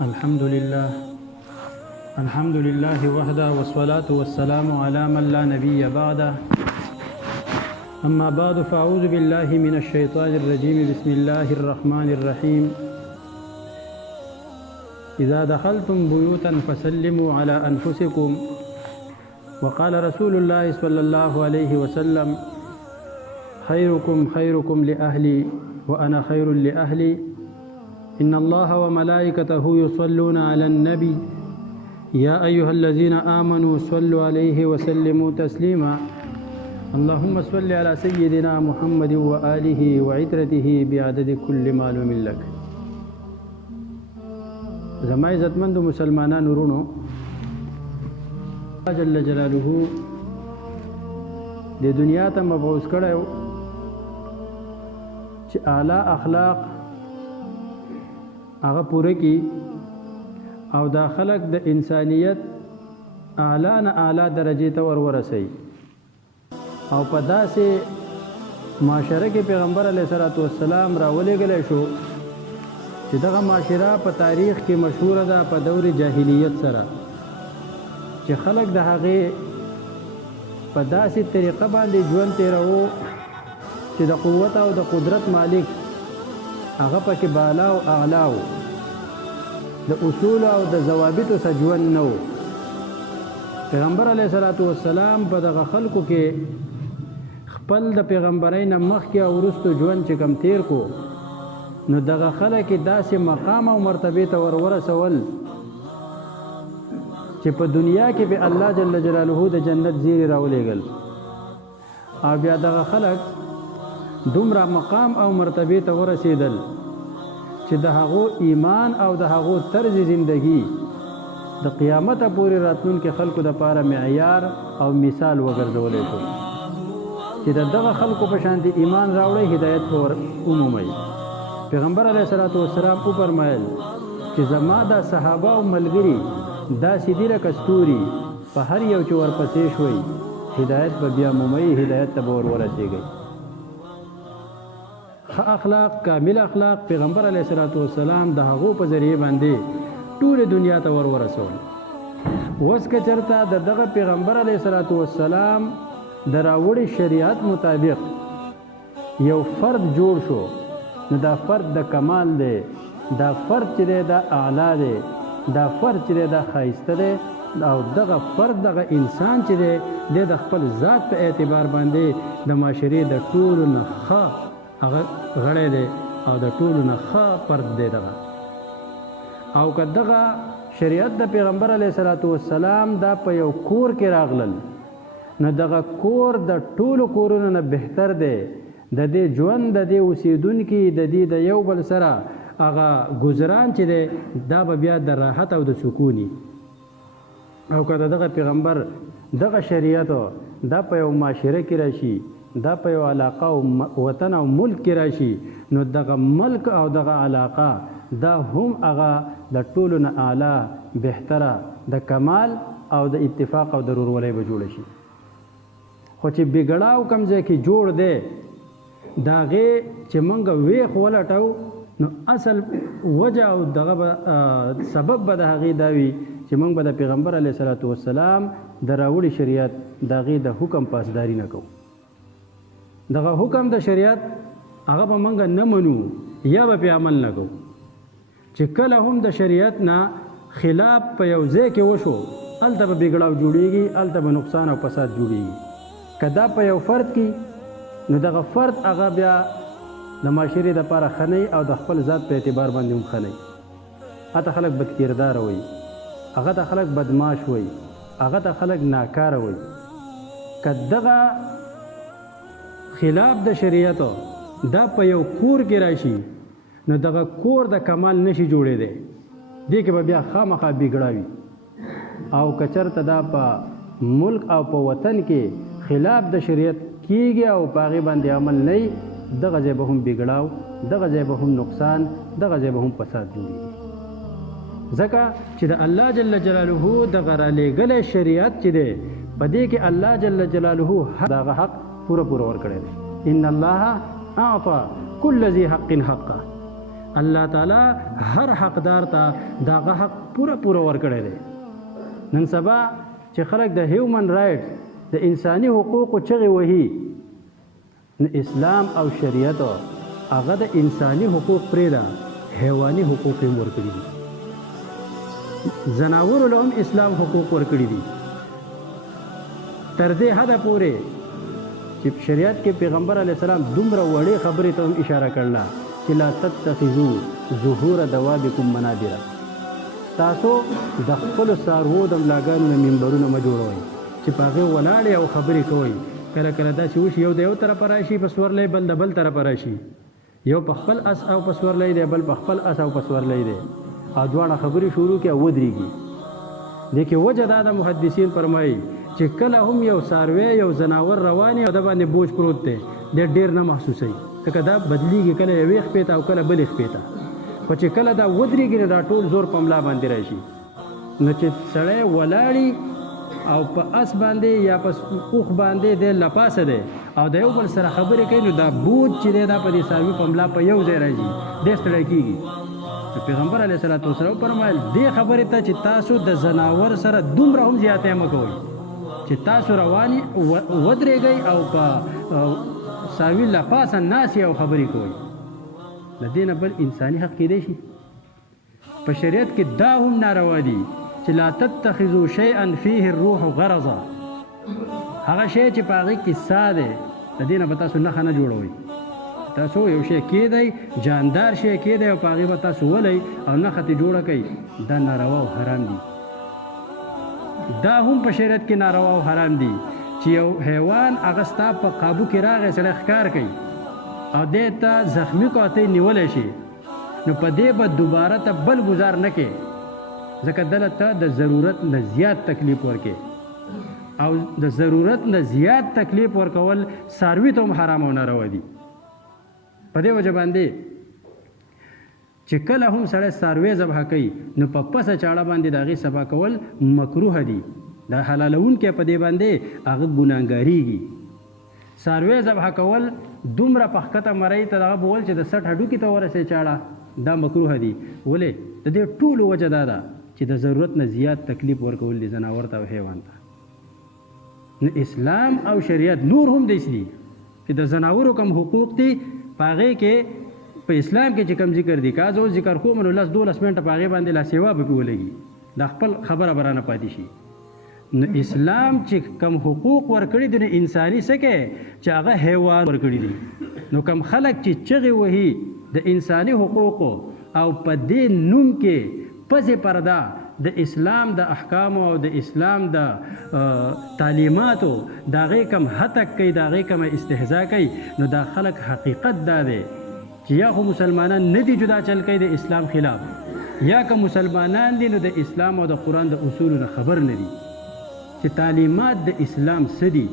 الحمد لله وحده والصلاة والسلام على من لا نبي بعده. أما بعد فأعوذ بالله من الشيطان الرجيم. بسم الله الرحمن الرحيم. إذا دخلتم بيوتا فسلموا على أنفسكم. وقال رسول الله صلى الله عليه وسلم: خيركم لأهلي وأنا خير لأهلي. إن الله وملائكته يصلون على النبي يا أيها الذين آمنوا صلوا عليه وسلموا تسليما. اللهم صل على سيدنا محمد وآله وعترته بعدد كل معلوم لك. زما عزتمند مسلمانان ورونو، جل جلاله د دنیا ته مبعوث کړو چې اعلی اخلاق هغه پوره کی او دا خلق د انسانیت اعلی نه اعلی درجه ته ورسي. او په داسې معاشره کې پیغمبر علیه الصلاۃ والسلام راولېږلی شو چې دغه معاشره په تاریخ کې مشهوره ده په دور جاهلیت سره، چې خلق د هغې په داسې طریقه باندې ژوند تېروو چې د قوت او د قدرت مالک هغه پکې بالا او اعلی و، د اصول او د ضوابطو څخه ژوند نه و. پیغمبر علیه الصلاۃ والسلام په دغه خلکو کې خپل د پیغمبرۍ نه مخکې او وروستو ژوند چې کم تیر کو، نو دغه خلک داسې مقام او مرتبې ته ورسول چې په دنیا کې به الله جل جلاله د جنت زیری راولېږل، او بیا دغه خلک دومره مقام او مرتبې ته ورسېدل چې د هغو ایمان او د هغو طرز زندگی د قیامت پورې راتلونکي خلکو دپاره معیار او مثال وګرځولی شو چې دغه خلکو په شان د ایمان راوړی هدایت به ومومئ. پیغمبر علیه الصلاۃ والسلام وفرمایل چې زما دا صحابه او ملګري داسې دي لکه ستوري، په هر یو چې ورپسې شوئ هدایت به بیا مومئ، هدایت ته به ورسېږئ. ښه اخلاق، کامل اخلاق پیغمبر علیه الصلاۃ والسلام د هغو په ذریعه باندې ټولې دنیا ته ورسول. اوس که چېرته د دغه پیغمبر علیه الصلاۃ والسلام د راوړي شریعت مطابق یو فرد جوړ شو، نو دا فرد د کمال دی، دا فرد چې دی دا اعلی دی، دا فرد چې دی دا ښایسته دی، او دغه فرد دغه انسان چې دی د خپل ذات په اعتبار باندې د معاشرې د ټولو نه ښه هغه غړی دی او د ټولو نه ښه فرد دی دغه. او که دغه شریعت د پیغمبر علیه الصلاۃ والسلام دا په یو کور کې راغلل، نو دغه کور د ټولو کورونو نه بهتر دی. د دې ژوند د دې اوسیدونکي د دې د یو بل سره هغه ګذران چې دی دا به بیا د راحت او د سکوني. او که دغه پیغمبر دغه شریعت دا په یو معاشره کې راشي، دا په یو علاقه او وطن او ملک کې راشي، نو دغه ملک او دغه علاقه دا هم هغه د ټولو نه اعلی بهتره د کمال او د اتفاق او د ورورولۍ به جوړه شي. خو چې بګړاو کوم ځای کې جوړ دی، د هغې چې موږ ویښ ولټو، نو اصل وجه او دغه سبب به د هغې دا وي چې موږ به د پیغمبر علیه الصلاۃ والسلام د راوړي شریعت د هغې د حکم پاسداري نه کوو. دغه حکم د شریعت هغه به موږ نه منو یا به پې عمل نه کوو. چې کله هم د شریعت نه خلاف په یو ځای کې وشو، هلته به بګړاو جوړېږي، هلته به نقصان او فساد جوړېږي. که دا په یو فرد کې، نو دغه فرد هغه بیا د معاشرې دپاره ښه نه او د خپل ذات په اعتبار باندې هم ښه نه. هغه خلک بدکرداره وایي، هغه ته خلک بدماش وایي، هغه ته خلک ناکاره وایي. که دغه خلاف د شریعت دا په یو کور کې راشي، نو دغه کور د کمال نشي جوړېدی، دې کې به بیا خامخا بګړاوي. او که چېرته دا په ملک او په وطن کې خلاف د شریعت کیږي او په هغې باندې عمل نه وي، دغه ځای به هم بګړاو، دغه ځای به هم نقصان، دغه ځای به هم فساد جوړېږي. ځکه چې د الله جل جلاله دغه رالیږلی شریعت چې دی، په دې کې الله جل جلاله دغه حق پوره ورکړی دی. ان الله اعطى كل ذي حق حقه. الله تعالی هر حقدار ته دغه حق پوره ورکړی دی. نن سبا چې خلک د هیومن رایټ د انساني حقوقو چغې وهي، نو اسلام او شریعت هغه د انساني حقوق پرېږده، حیواني حقوق یې ورکړي دي. زناورو له هم اسلام حقوق ورکړي دي، تر دې حده پورې چې شریعت کې پیغمبر علیه السلام دومره وړې خبرې ته هم اشاره کړله چې لا تتخذوا ظهور دوابکم منابر، تاسو د خپلو څاروو د ملاګانو نه منبرونه مه جوړوئ چې په هغې ولاړې او خبرې کوئ. کله کله داسې وشي یو د یو طرفه راشي په سورلی، بل د بل طرفه راشي، یو په خپل اس او په سورلی دی، بل په خپل اس او په سورلی دی، او دواړه خبرې شروع کړي او ودرېږي. دې کې وجه دا د محدثین فرمایي چې کله هم یو څاروی یو ځناور رواني او د باندې بوج پروت دی، دی ډېر نه محسوسوي، ځکه دا بدلیږي، کله یوې خپې ته او کله بلې خپې ته. خو چې کله دا ودرېږي نو دا ټول زور په ملا باندې راشي. نو چې سړی ولاړي او په اس باندې یا په اوښ باندې دی لپاسه دی او د یو بل سره خبرې کوي، نو دا بوج چې دی دا په دې څاروي په ملا په یو ځای راځي، دی ستړی کېږي. پیغمبر علیه الصلاة والسلام فرمایل دې خبرې ته چې تاسو د ځناور سره دومره هم زیاتی مه کوئ چې تاسو رواني ودرېږئ او په څاروي لپاسه ناستې او خبرې کوئ. د دې نه بل انساني حق کیدی شي؟ په شریعت کې دا هم ناروا دي چې لا تتخذوا شیئا فیه الروح غرضا، هغه شی چې په هغې کې ساه دی د دې نه به تاسو نښه نه جوړوئ. تاسو یو شی کیدی، جاندار شی کیدی او په هغې به تاسو ولئ او نښه ترې جوړه کوئ، دا ناروا او حرام دي. دا هم په شریعت کې ناروا او حرام دي چې یو حیوان هغه ستا په قابو کې راغی، سړی ښکار کوي او دې ته زخمی کو ته نیولی شي، نو په دې به دوباره ته بل گزار نه کې، ځکه دله ته د ضرورت نه زیات تکلیف ورکې، او د ضرورت نه زیات تکلیف ورکول څاروي ته هم حرام او ناروا دي. په دې وجه باندې چې کله هم سړی څاروی ذبح کوي نو په پسه چاړه باندې د هغې صفا کول مکروه دي، دا حلالونکی په دې باندې هغه ګناهګاریږي. څاروی ذبح کول دومره په ښکته مرۍ ته دغه بول چې د سټ هډوکي ته ورسې چاړه، دا مکروه دي. ولې؟ د دې ټولو وجه دا ده چې د ضرورت نه زیات تکلیف ورکول دي ځناور ته او حیوان ته. نو اسلام او شریعت نور هم داسې دي چې د ځناورو کم حقوق دي په هغې کې په اسلام کې چې کم ذکر دي، که زه اوس ذکر کوم نو 10-12 منټه په هغې باندې لا سیوا به پې ولګي، دا خپل خبره به رانه پاتې شي. نو اسلام چې کم حقوق ورکړي دي نو انساني څه کې چې هغه حیوان ورکړي دي. نو کم خلک چې چغې وهي د انساني حقوقو او په دې نوم کې پسې پرده د اسلام د احکامو او د اسلام د تعلیماتو د هغې کم هتک کوي، د هغې کم استهزا کوي، نو دا خلک حقیقت دا دی چې یا خو مسلمانان نه دي جدا چل کوي د اسلام خلاف، یا که مسلمانان دي نو د اسلام او د قرآن د اصولو نه خبر نه دي چې تعلیمات د اسلام څه دي.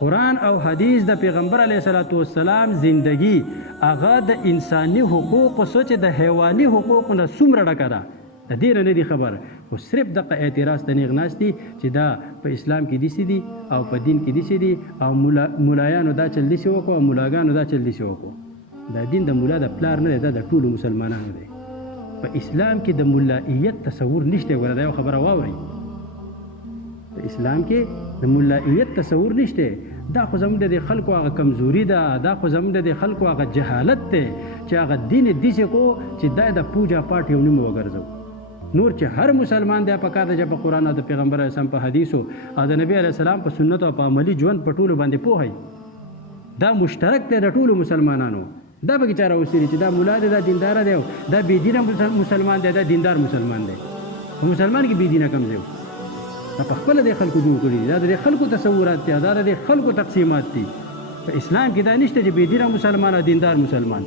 قرآن او حدیث د پیغمبر علیه الصلاة والسلام زندگی هغه د انساني حقوقو څه چې د حیواني حقوقو نه څومره ډکه ده د دې نه دي خبر، خو صرف دغه اعتراض ته نیغ ناست دي چې دا په اسلام کې داسې دي او په دین کې داسې دي او ملایانو دا چل داسې وکړو او ملاګانو دا چل داسې وکړو. دا دین د ملا د پلار نه دی، دا د ټولو مسلمانانو دی. په اسلام کې د ملایت تصور نشته. ګوره دا یو خبره واورئ، په اسلام کې د ملایت تصور نشته. دا خو زموږ د خلکو هغه کمزوري ده، دا خو زموږ د خلکو هغه جهالت دی چې هغه دین داسې کو چې دا د پوجا پاټ یو نوم وګرځو. نور چې هر مسلمان دی پکار دی چې په قرآن او د پیغمبر علیه السلام په حدیثو او د نبی علیه السلام په سنت او په عملي ژوند په ټولو باندې پوهی. دا مشترک دی د ټولو مسلمانانو. دا به چاره اوسېږي چې دا مولا دی، دا دینداره دی، دا بېدینه مسلمان دی، دا دیندار مسلمان دی. په مسلمان کې بېدینه کم دی، دا په خپله د خلکو جوړ کړي دي، دا د خلکو تصورات دي، دا د خلکو تقسیمات دي. په اسلام کې دا نشته چې بېدینه مسلمان او دیندار مسلمان.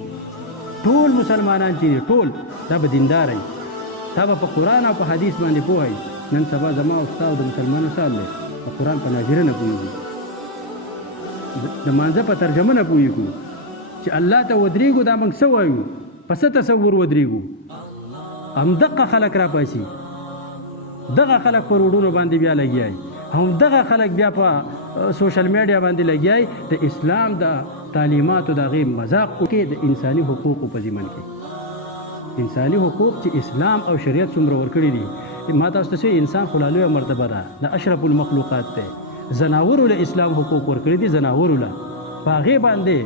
ټول مسلمانان چې دي ټول دا به دیندار وي، دا به په قرآن او په حدیث باندې پوهی. نن سبا زما او ستا او د مسلمانو سال دی، په قرآن په ناظره نه پوهېږو، د مانځه په ترجمه نه پوهېږو چې الله ته ودرېږو دا موږ څه وایو، په څه تصور ودرېږو. همدغه خلک راپاسي، دغه خلک په روډونو باندې بیا لګیای، همدغه خلک بیا په سوشل میډیا باندې لګیای د اسلام د تعلیماتو د هغې مذاق کې د انساني حقوقو په ضمن کې. انساني حقوق چې اسلام او شریعت څومره ورکړي دي ما تاسو ته انسان خو لا لویه مرتبه ده د اشرف المخلوقات دی زناورو له اسلام حقوق ورکړي دي زناورو له په هغې باندې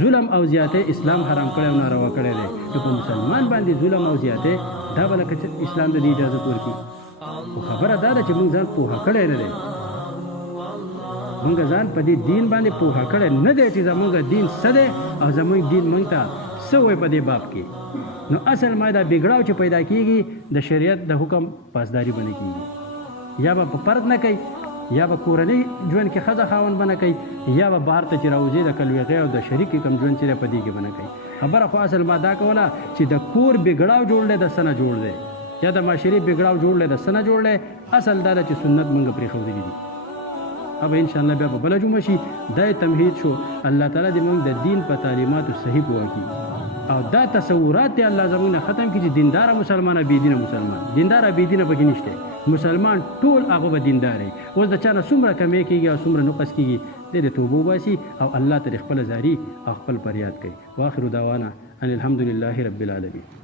ظلم او زیاتۍ اسلام حرام کړی او ناروا کړی دی نو په مسلمان باندې ظلم او زیاتۍ دا به لکه اسلام د دې اجازت ورکړي خو خبره دا ده چې موږ ځان پوهه کړی نه دی موږ ځان په دې دین باندې پوهه کړی نه دی چې زموږ دین څه دی او زموږ دین موږ ته څه وایي په دې باب کې نو اصل ما دا بګړاو چې پیدا کېږي د شریعت د حکم پاسداري به نه کېږي یا به په فرد نه کوي یا به کورنۍ ژوند کې ښځه خاوند به نه کوي یا به بهر ته چې راوځي د کلوغې او د شریکې کوم ژوند چې دی په دې کې به نه کوي خبره خو اصل ما دا کوله چې د کور بګړاو جوړ دی د څه نه جوړ دی یا د معاشرې بګړاو جوړ دی د څه نه جوړ دی اصل دا ده چې سنت موږ پرېښودلي دي अब इंशाअल्लाह بیا په بله جمعه شي دا تمهید شو الله تعالی دې موږ د دین په تعلیماتو صحیح پوه کړي او دا تصورات دې الله زموږ نه ختم کړي چې دینداره مسلمان او بېدینه مسلمان دینداره بېدینه پکې نشته مسلمان ټول هغه به دیندار وي اوس د چا نه څومره کمی کېږي او څومره نقص کېږي دې د توبه وباسي او الله ته خپله زاري او خپل فریاد کوي واخر دعوانا ان الحمد لله رب العالمین